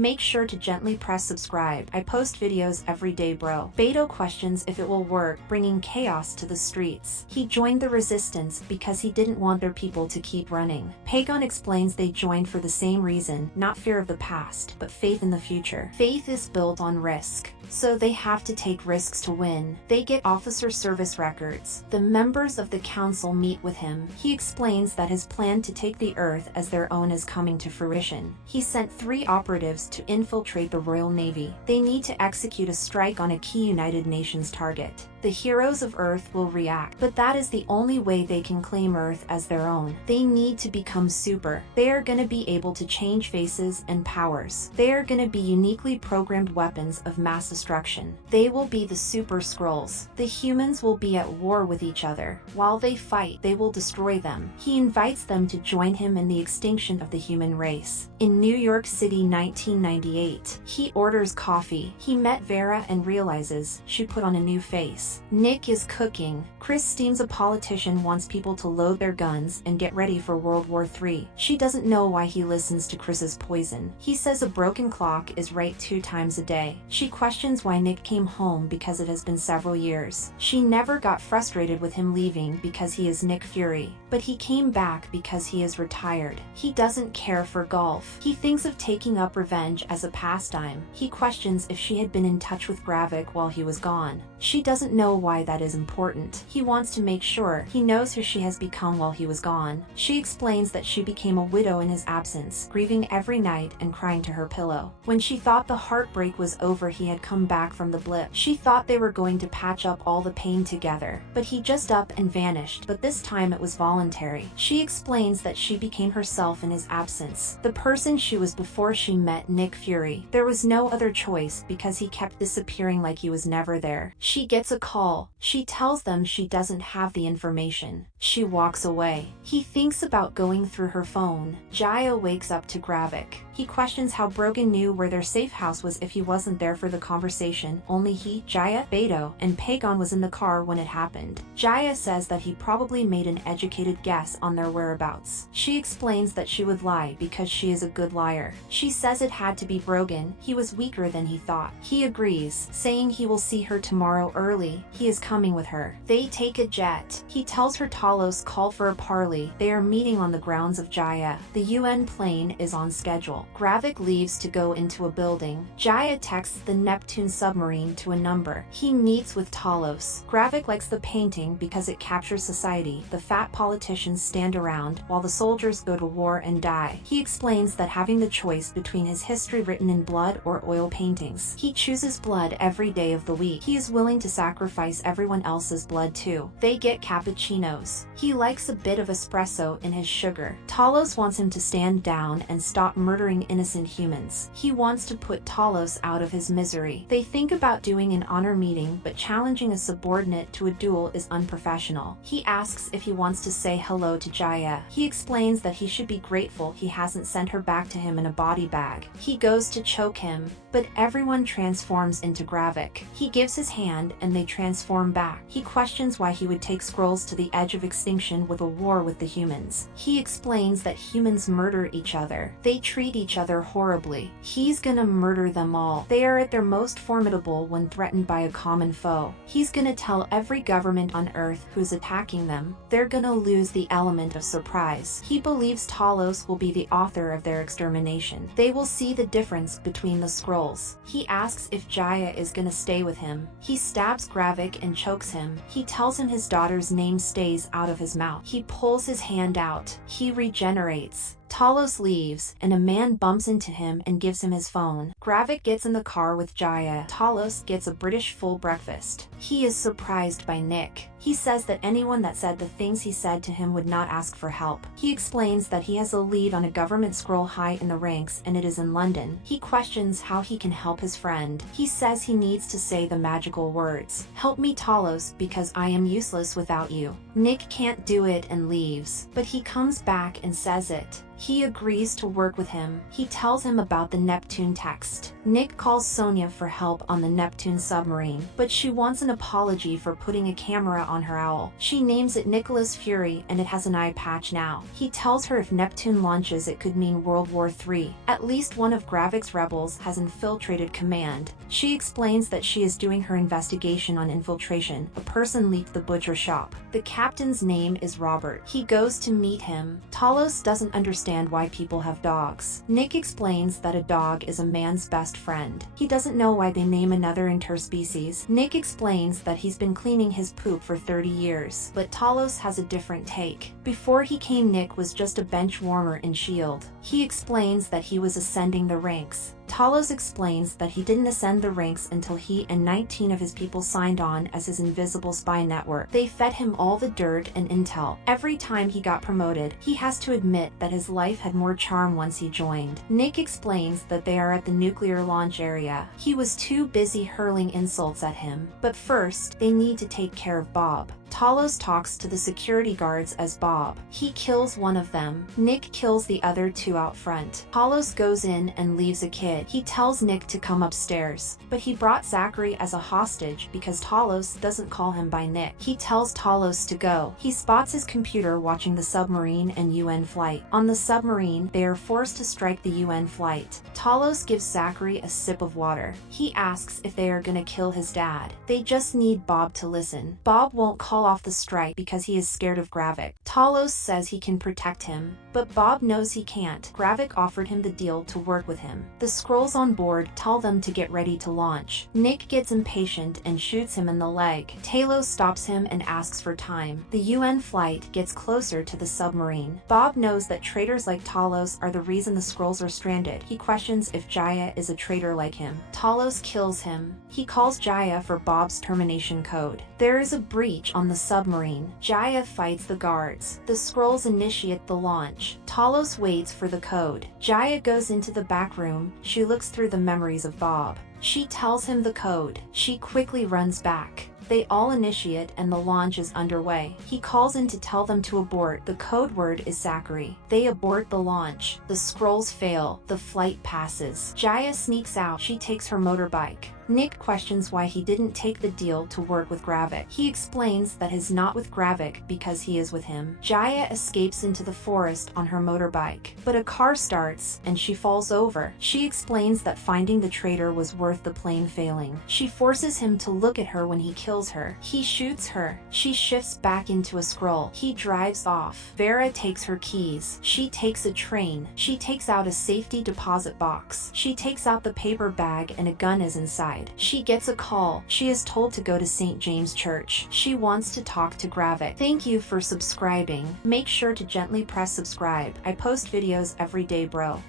Make sure to gently press subscribe. I post videos every day, bro. Beto questions if it will work, bringing chaos to the streets. He joined the resistance because he didn't want their people to keep running. Pagon explains they joined for the same reason, not fear of the past, but faith in the future. Faith is built on risk, so they have to take risks to win. They get officer service records. The members of the council meet with him. He explains that his plan to take the Earth as their own is coming to fruition. He sent 3 operatives to infiltrate the Royal Navy. They need to execute a strike on a key United Nations target. The heroes of Earth will react, but that is the only way they can claim Earth as their own. They need to become super. They are gonna be able to change faces and powers. They are gonna be uniquely programmed weapons of mass destruction. They will be the Super Skrulls. The humans will be at war with each other. While they fight, they will destroy them. He invites them to join him in the extinction of the human race. In New York City, 1998, he orders coffee. He met Vera and realizes she put on a new face. Nick is cooking. Chris Steams, a politician, wants people to load their guns and get ready for World War III. She doesn't know why he listens to Chris's poison. He says a broken clock is right 2 times a day. She questions why Nick came home because it has been several years. She never got frustrated with him leaving because he is Nick Fury, but he came back because he is retired. He doesn't care for golf. He thinks of taking up revenge as a pastime. He questions if she had been in touch with Gravik while he was gone. She doesn't know why that is important. He wants to make sure he knows who she has become while he was gone. She explains that she became a widow in his absence, grieving every night and crying to her pillow. When she thought the heartbreak was over, he had come back from the blip. She thought they were going to patch up all the pain together, but he just up and vanished, but this time it was voluntary. She explains that she became herself in his absence, the person she was before she met Nick Fury. There was no other choice because he kept disappearing like he was never there. She gets a call. She tells them she doesn't have the information. She walks away. He thinks about going through her phone. Jaya wakes up to Gravik. He questions how Brogan knew where their safe house was if he wasn't there for the conversation. Only he, Jaya, Beto, and Pagon was in the car when it happened. Jaya says that he probably made an educated guess on their whereabouts. She explains that she would lie because she is a good liar. She says it had to be Brogan. He was weaker than he thought. He agrees, saying he will see her tomorrow early. He is coming with her. They take a jet. He tells her Talos call for a parley. They are meeting on the grounds of Jaya. The UN plane is on schedule. Gravik leaves to go into a building. Jaya texts the Neptune submarine to a number. He meets with Talos. Gravik likes the painting because it captures society. The fat politicians stand around while the soldiers go to war and die. He explains that having the choice between his history written in blood or oil paintings. He chooses blood every day of the week. He is willing to sacrifice everyone else's blood too. They get cappuccinos. He likes a bit of espresso in his sugar. Talos wants him to stand down and stop murdering innocent humans. He wants to put Talos out of his misery. They think about doing an honor meeting, but challenging a subordinate to a duel is unprofessional. He asks if he wants to say hello to Jaya. He explains that he should be grateful he hasn't sent her back to him in a body bag. He goes to choke him, but everyone transforms into Gravik. He gives his hand and they transform back. He questions why he would take Skrulls to the edge of extinction with a war with the humans. He explains that humans murder each other. They treat each other horribly. He's gonna murder them all. They are at their most formidable when threatened by a common foe. He's gonna tell every government on Earth who's attacking them. They're gonna lose the element of surprise. He believes Talos will be the author of their extermination. They will see the difference between the Skrulls. He asks if Jaya is gonna stay with him. He stabs Gravik and chokes him. He tells him his daughter's name stays out of his mouth. He pulls his hand out. He regenerates. Talos leaves, and a man bumps into him and gives him his phone. Gravik gets in the car with Jaya. Talos gets a British full breakfast. He is surprised by Nick. He says that anyone that said the things he said to him would not ask for help. He explains that he has a lead on a government Skrull high in the ranks and it is in London. He questions how he can help his friend. He says he needs to say the magical words. "Help me, Talos, because I am useless without you." Nick can't do it and leaves, but he comes back and says it. He agrees to work with him. He tells him about the Neptune text. Nick calls Sonya for help on the Neptune submarine, but she wants an apology for putting a camera on her owl. She names it Nicholas Fury and it has an eye patch now. He tells her if Neptune launches it could mean World War III. At least one of Gravik's rebels has infiltrated command. She explains that she is doing her investigation on infiltration. A person leaked the butcher shop. The captain's name is Robert. He goes to meet him. Talos doesn't understand why people have dogs. Nick explains that a dog is a man's best friend. He doesn't know why they name another interspecies. Nick explains that he's been cleaning his poop for 30 years, but Talos has a different take. Before he came, Nick was just a bench warmer in S.H.I.E.L.D. He explains that he was ascending the ranks. Talos explains that he didn't ascend the ranks until he and 19 of his people signed on as his invisible spy network. They fed him all the dirt and intel. Every time he got promoted, he has to admit that his life had more charm once he joined. Nick explains that they are at the nuclear launch area. He was too busy hurling insults at him. But first, they need to take care of Bob. Talos talks to the security guards as Bob. He kills one of them. Nick kills the other two out front. Talos goes in and leaves a kid. He tells Nick to come upstairs, but he brought Zachary as a hostage because Talos doesn't call him by Nick. He tells Talos to go. He spots his computer watching the submarine and UN flight. On the submarine, they are forced to strike the UN flight. Talos gives Zachary a sip of water. He asks if they are gonna kill his dad. They just need Bob to listen. Bob won't call off the strike because he is scared of Gravik. Talos says he can protect him, but Bob knows he can't. Gravik offered him the deal to work with him. The Skrulls on board tell them to get ready to launch. Nick gets impatient and shoots him in the leg. Talos stops him and asks for time. The UN flight gets closer to the submarine. Bob knows that traitors like Talos are the reason the Skrulls are stranded. He questions if Jaya is a traitor like him. Talos kills him. He calls Jaya for Bob's termination code. There is a breach on the submarine. Jaya fights the guards. The Skrulls initiate the launch. Talos waits for the code. Jaya goes into the back room. She looks through the memories of Bob. She tells him the code. She quickly runs back. They all initiate and the launch is underway. He calls in to tell them to abort. The code word is Zachary. They abort the launch. The Skrulls fail. The flight passes. Jaya sneaks out. She takes her motorbike. Nick questions why he didn't take the deal to work with Gravik. He explains that he's not with Gravik because he is with him. Jaya escapes into the forest on her motorbike, but a car starts and she falls over. She explains that finding the traitor was worth the plane failing. She forces him to look at her when he kills her. He shoots her. She shifts back into a Skrull. He drives off. Vera takes her keys. She takes a train. She takes out a safety deposit box. She takes out the paper bag and a gun is inside. She gets a call. She is told to go to St. James Church. She wants to talk to Gravik. Thank you for subscribing. Make sure to gently press subscribe. I post videos every day, bro.